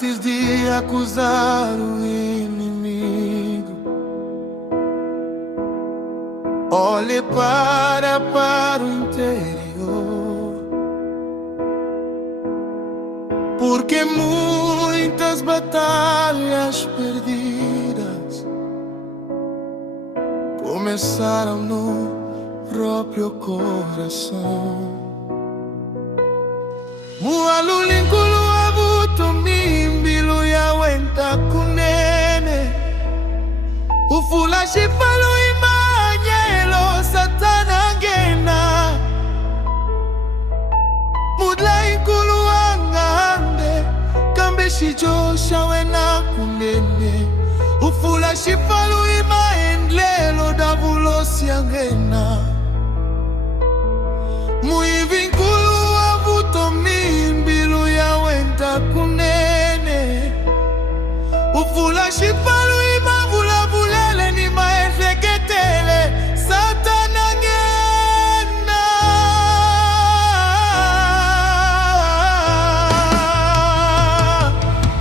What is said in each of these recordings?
Antes de acusar o inimigo, olhe para o interior, porque muitas batalhas perdidas começaram no próprio coração. Mualulinkulu avuto mimbilu ya wenta kunene, ufulashi palu imanyelo satana ngena, mudla inkulu angande kambeshi josha wena kunene, ufulashi palu imaendlelo davulosi angena, muivinkulu avuto mimbilu ya wenta kunene, ufulashi palu imavulabulele ni maefeketele satana ngena.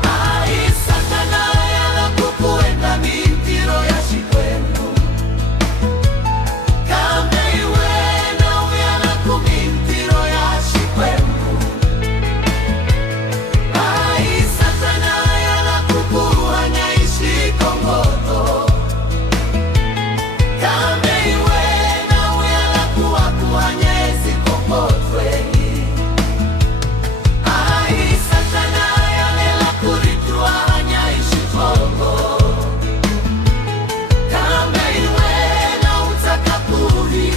Ai satana yala kukuenda mintiro ya shikwenu, kambe iwena uyala kumintiro ya shikwenu. Ai satana yala kukuhanya ishikongoto, kambe iwena uyala kuwakuhanya esikongotweni. Ai satana yalela kuritua hanya ishikongo, kambe iwena utakapuri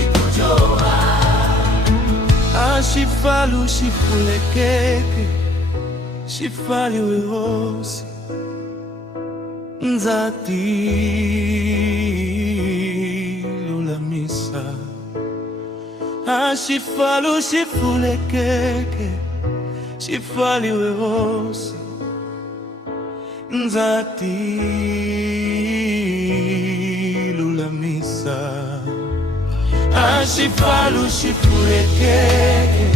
ikujoa. Shifalu shifulekeke, shifali wehosi nzati lulamisa. Shifalu shifulekeke, shifali wehosi nzati lulamisa. Shifalu shifulekeke,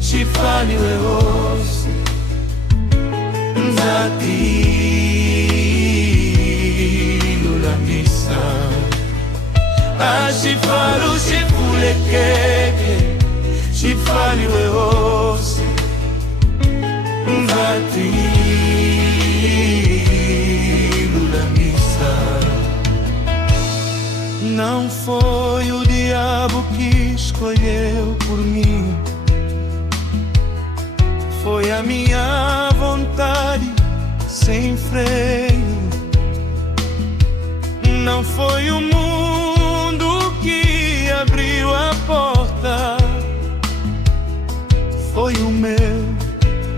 shifali wehosi nzati lulamisa. Shifalu shifulekeke, shifali wehosi nzati lulamisa. Não foi o diabo que escolheu por mim, foi a minha vontade sem freio. Não foi o mundo que abriu a porta, foi o meu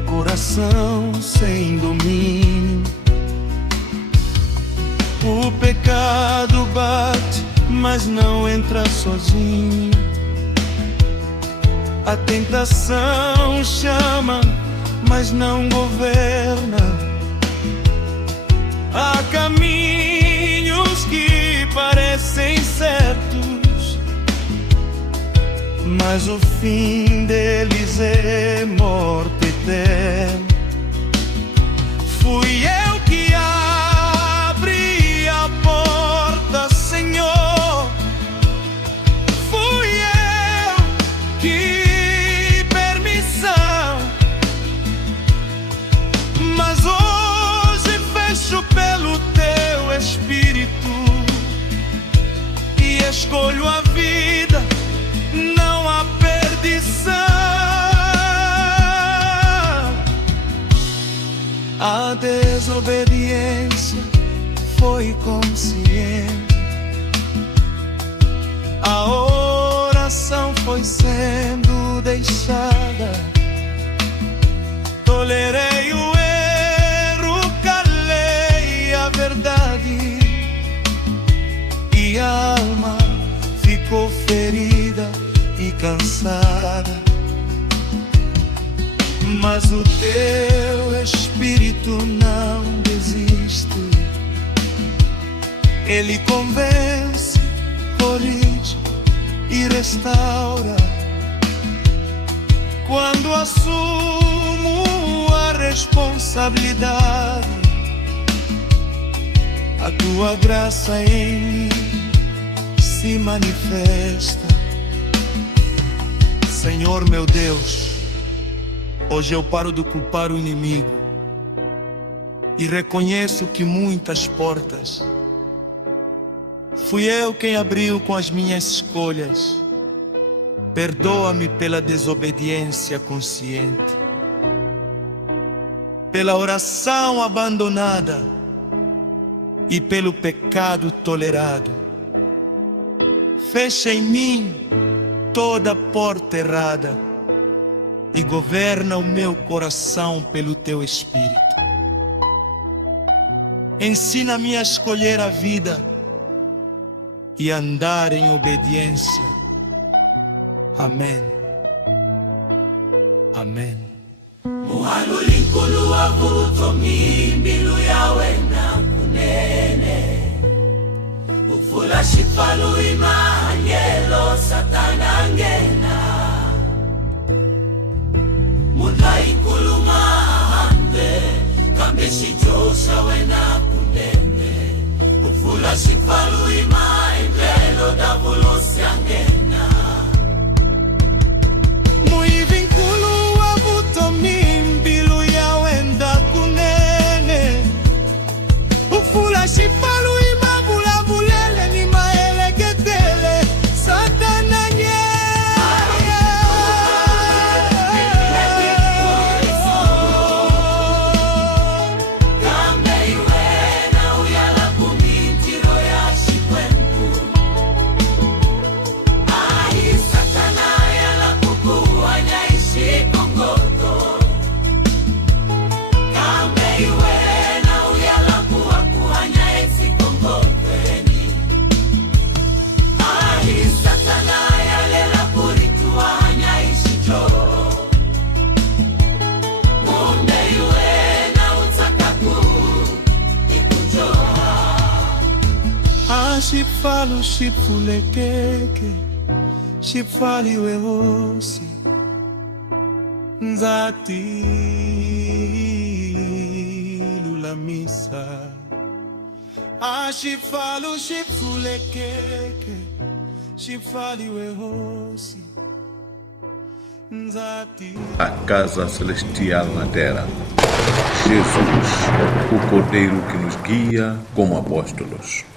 coração sem domínio. O pecado bate, mas não entra sozinho. A tentação chama, mas não governa. Há caminhos que parecem certos, mas o fim deles é morte eterna. Fui eu que abri a porta, Senhor. Fui eu que permissão, mas hoje fecho pelo teu Espírito e escolho a vida, não a perdição. A desobediência foi consciente, a oração foi sendo deixada. Tolerei o erro, calei a verdade, e a alma ficou ferida e cansada. Mas o teu Espírito não desiste, ele convence, corrige e restaura. Quando assumo a responsabilidade, responsabilidade, a tua graça em mim se manifesta. Senhor meu Deus, hoje eu paro de culpar o inimigo e reconheço que muitas portas fui eu quem abriu com as minhas escolhas. Perdoa-me pela desobediência consciente, pela oração abandonada e pelo pecado tolerado. Fecha em mim toda porta errada e governa o meu coração pelo teu Espírito. Ensina-me a escolher a vida e andar em obediência. Amém. Amém. Muhalu linkulu avutomi mbilu yawe na kunene ufula shifalu imanyelo satana ngena munda ikulu mahande kambeshi josha wena kunene ufula shifalu imanyelo davulosi angena Muivinkulu avutomi mbilu yawe ndakunene ufula shifalu imavulabulele ni maelegetele satana nye Shifalu shipulekeke shifali wehosi nzati lulamisa Shifalu shipulekeke shifali wehosi nzati. A casa celestial na terra. Jesus, o Cordeiro que nos guia como apóstolos.